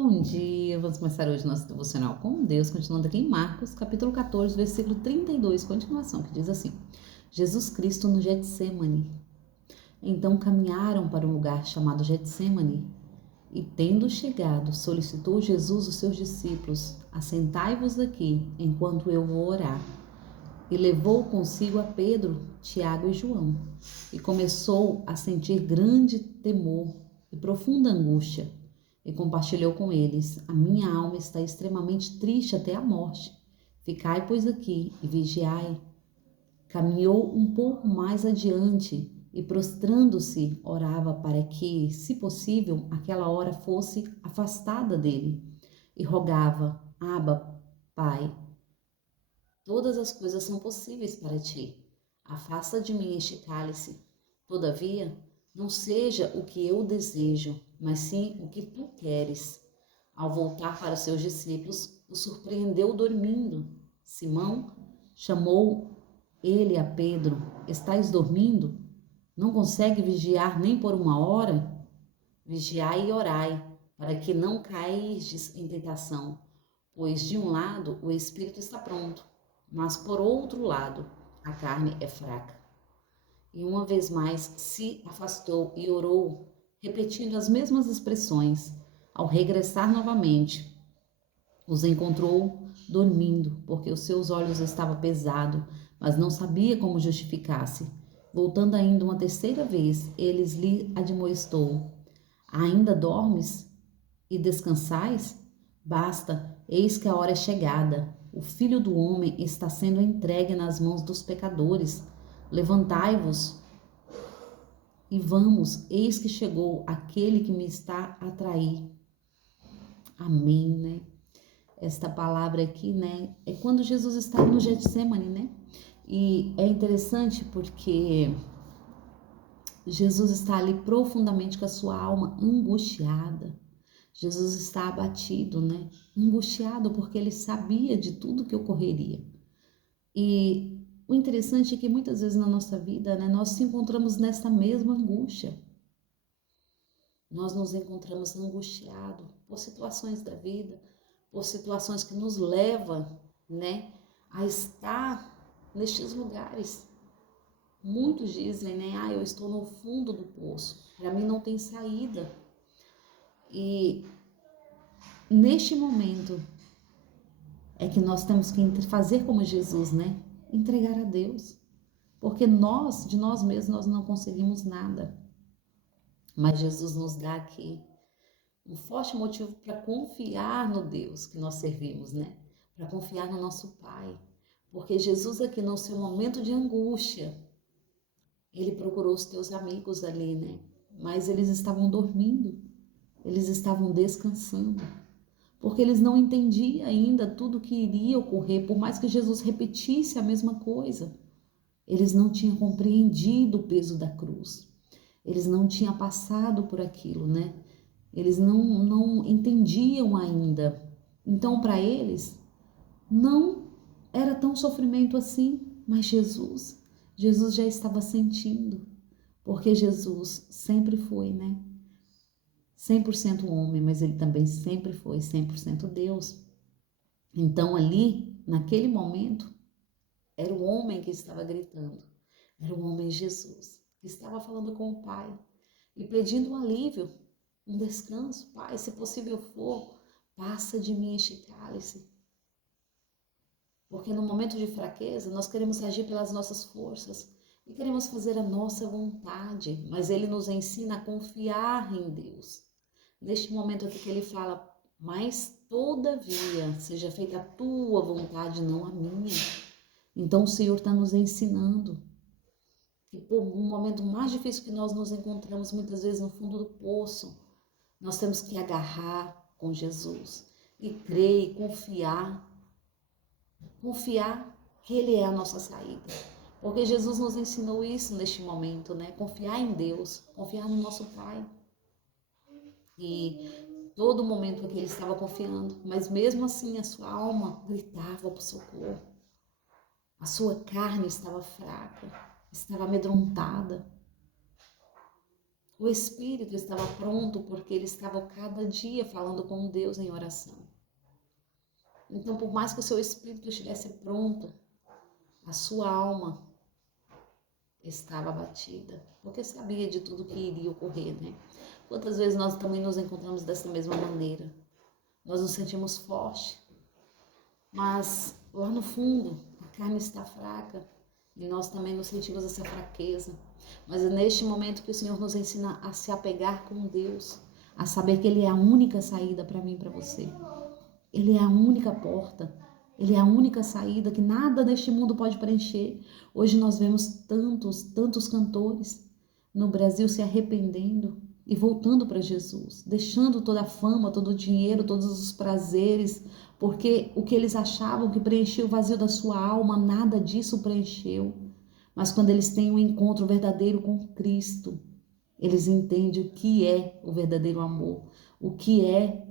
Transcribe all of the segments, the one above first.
Bom dia, vamos começar hoje nosso devocional com Deus, continuando aqui em Marcos, capítulo 14, versículo 32, continuação, que diz assim: Jesus Cristo no Getsemane. Então caminharam para um lugar chamado Getsemane, e tendo chegado, solicitou Jesus os seus discípulos: assentai-vos aqui, enquanto eu vou orar. E levou consigo a Pedro, Tiago e João, e começou a sentir grande temor e profunda angústia. E compartilhou com eles: a minha alma está extremamente triste até a morte. Ficai, pois, aqui e vigiai. Caminhou um pouco mais adiante e, prostrando-se, orava para que, se possível, aquela hora fosse afastada dele. E rogava: Abba, Pai, todas as coisas são possíveis para ti. Afasta de mim este cálice. Todavia, não seja o que eu desejo, mas sim o que tu queres. Ao voltar para os seus discípulos, o surpreendeu dormindo. Simão chamou ele a Pedro: Estais dormindo? Não consegue vigiar nem por uma hora? Vigiai e orai, para que não cairdes em tentação, pois de um lado o espírito está pronto, mas por outro lado a carne é fraca. E uma vez mais se afastou e orou, repetindo as mesmas expressões. Ao regressar novamente, os encontrou dormindo, porque os seus olhos estavam pesados, mas não sabia como justificar-se. Voltando ainda uma terceira vez, eles lhe admoestou: ainda dormes e descansais? Basta, eis que a hora é chegada. O Filho do Homem está sendo entregue nas mãos dos pecadores. Levantai-vos e vamos, eis que chegou aquele que me está a trair. Amém, né? Esta palavra aqui, né, é quando Jesus está no Getsemane, né? E é interessante porque Jesus está ali profundamente com a sua alma angustiada. Jesus está abatido, né? Angustiado porque ele sabia de tudo que ocorreria. E o interessante é que muitas vezes na nossa vida, né, nós se encontramos nessa mesma angústia. Nós nos encontramos angustiados por situações da vida, por situações que nos levam, né, a estar nestes lugares. Muitos dizem, né, eu estou no fundo do poço, para mim não tem saída. E neste momento é que nós temos que fazer como Jesus, né, entregar a Deus, porque de nós mesmos, nós não conseguimos nada. Mas Jesus nos dá aqui um forte motivo para confiar no Deus que nós servimos, né? Para confiar no nosso Pai. Porque Jesus aqui no seu momento de angústia, ele procurou os teus amigos ali, né? Mas eles estavam dormindo, eles estavam descansando, porque eles não entendiam ainda tudo que iria ocorrer, por mais que Jesus repetisse a mesma coisa. Eles não tinham compreendido o peso da cruz, eles não tinham passado por aquilo, né? Eles não entendiam ainda. Então, para eles, não era tão sofrimento assim, mas Jesus já estava sentindo, porque Jesus sempre foi, né? 100% homem, mas ele também sempre foi 100% Deus. Então, ali, naquele momento, era o homem que estava gritando, era o homem Jesus, que estava falando com o Pai e pedindo um alívio, um descanso. Pai, se possível for, passa de mim este cálice. Porque no momento de fraqueza, nós queremos agir pelas nossas forças e queremos fazer a nossa vontade, mas ele nos ensina a confiar em Deus. Neste momento aqui que ele fala: mas todavia seja feita a tua vontade, não a minha. Então o Senhor está nos ensinando que por um momento mais difícil que nós nos encontramos, muitas vezes no fundo do poço, nós temos que agarrar com Jesus e crer e confiar que Ele é a nossa saída. Porque Jesus nos ensinou isso neste momento, né? Confiar em Deus, confiar no nosso Pai. E todo momento que ele estava confiando, mas mesmo assim a sua alma gritava por socorro. A sua carne estava fraca, estava amedrontada. O espírito estava pronto porque ele estava cada dia falando com Deus em oração. Então, por mais que o seu espírito estivesse pronto, a sua alma estava abatida, porque sabia de tudo que iria ocorrer, né? Quantas vezes nós também nos encontramos dessa mesma maneira? Nós nos sentimos fortes, mas lá no fundo a carne está fraca e nós também nos sentimos essa fraqueza. Mas é neste momento que o Senhor nos ensina a se apegar com Deus, a saber que Ele é a única saída para mim e para você. Ele é a única porta, Ele é a única saída que nada neste mundo pode preencher. Hoje nós vemos tantos cantores no Brasil se arrependendo e voltando para Jesus, deixando toda a fama, todo o dinheiro, todos os prazeres, porque o que eles achavam que preenchia o vazio da sua alma, nada disso preencheu. Mas quando eles têm um encontro verdadeiro com Cristo, eles entendem o que é o verdadeiro amor, o que é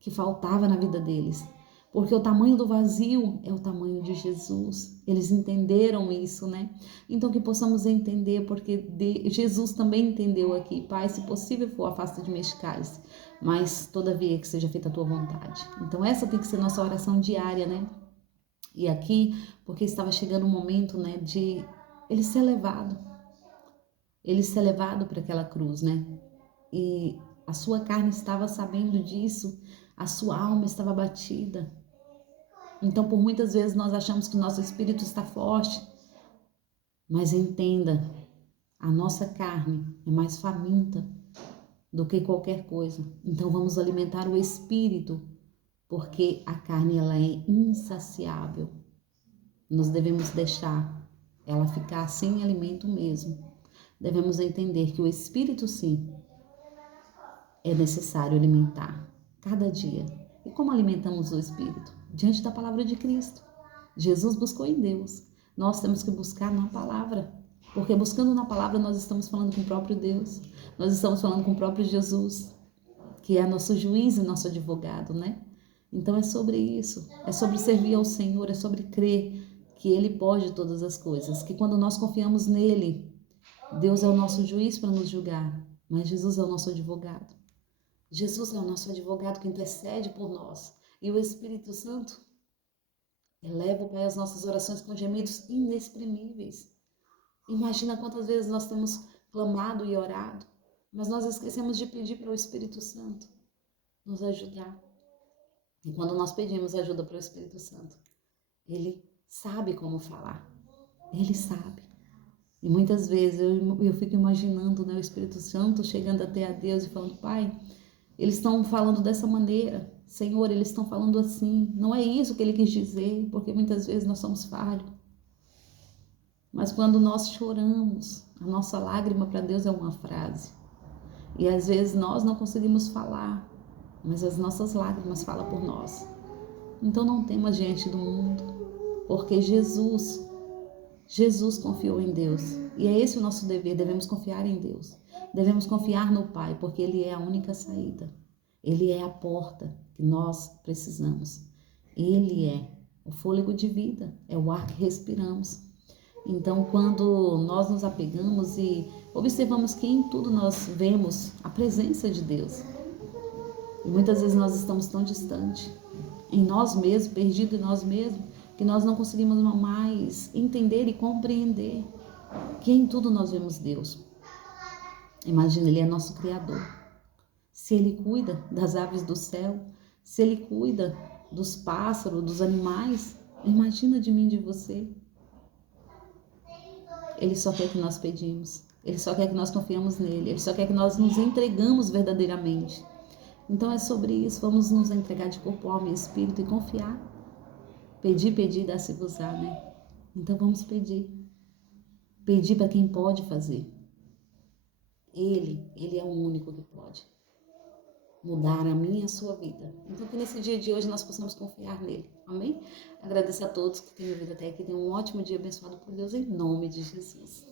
que faltava na vida deles. Porque o tamanho do vazio é o tamanho de Jesus. Eles entenderam isso, né? Então que possamos entender, porque Jesus também entendeu aqui. Pai, se possível for, afasta de mim este cálice, mas todavia que seja feita a tua vontade. Então essa tem que ser nossa oração diária, né? E aqui, porque estava chegando o momento, né, de ele ser levado. Ele ser levado para aquela cruz, né? E a sua carne estava sabendo disso, a sua alma estava abatida. Então, por muitas vezes nós achamos que o nosso espírito está forte, mas entenda, a nossa carne é mais faminta do que qualquer coisa. Então, vamos alimentar o espírito, porque a carne ela é insaciável. Nós devemos deixar ela ficar sem alimento mesmo. Devemos entender que o espírito, sim, é necessário alimentar cada dia. E como alimentamos o espírito? Diante da palavra de Cristo. Jesus buscou em Deus. Nós temos que buscar na palavra. Porque buscando na palavra nós estamos falando com o próprio Deus. Nós estamos falando com o próprio Jesus, que é nosso juiz e nosso advogado, né? Então é sobre isso. É sobre servir ao Senhor, é sobre crer que Ele pode todas as coisas. Que quando nós confiamos nele, Deus é o nosso juiz para nos julgar, mas Jesus é o nosso advogado. Jesus é o nosso advogado que intercede por nós. E o Espírito Santo eleva o Pai as nossas orações com gemidos inexprimíveis. Imagina quantas vezes nós temos clamado e orado, mas nós esquecemos de pedir para o Espírito Santo nos ajudar. E quando nós pedimos ajuda para o Espírito Santo, Ele sabe como falar. Ele sabe. E muitas vezes eu fico imaginando, né, o Espírito Santo chegando até a Deus e falando: Pai, eles estão falando dessa maneira. Senhor, eles estão falando assim. Não é isso que Ele quis dizer, porque muitas vezes nós somos falhos. Mas quando nós choramos, a nossa lágrima para Deus é uma frase. E às vezes nós não conseguimos falar, mas as nossas lágrimas falam por nós. Então não temas diante do mundo, porque Jesus confiou em Deus. E é esse o nosso dever, devemos confiar em Deus. Devemos confiar no Pai, porque Ele é a única saída. Ele é a porta que nós precisamos. Ele é o fôlego de vida, é o ar que respiramos. Então, quando nós nos apegamos e observamos que em tudo nós vemos a presença de Deus, e muitas vezes nós estamos tão distantes em nós mesmos, perdidos em nós mesmos, que nós não conseguimos mais entender e compreender que em tudo nós vemos Deus. Imagina, Ele é nosso Criador. Se Ele cuida das aves do céu, se Ele cuida dos pássaros, dos animais, imagina de mim, de você. Ele só quer que nós pedimos. Ele só quer que nós confiamos nele. Ele só quer que nós nos entregamos verdadeiramente. Então é sobre isso. Vamos nos entregar de corpo, alma e espírito e confiar. Pedir, dá-se-vos-á, né? Então vamos pedir. Pedir para quem pode fazer. Ele é o único que pode mudar a minha e a sua vida. Então que nesse dia de hoje nós possamos confiar nele. Amém? Agradeço a todos que têm ouvido até aqui. Tenham um ótimo dia abençoado por Deus em nome de Jesus.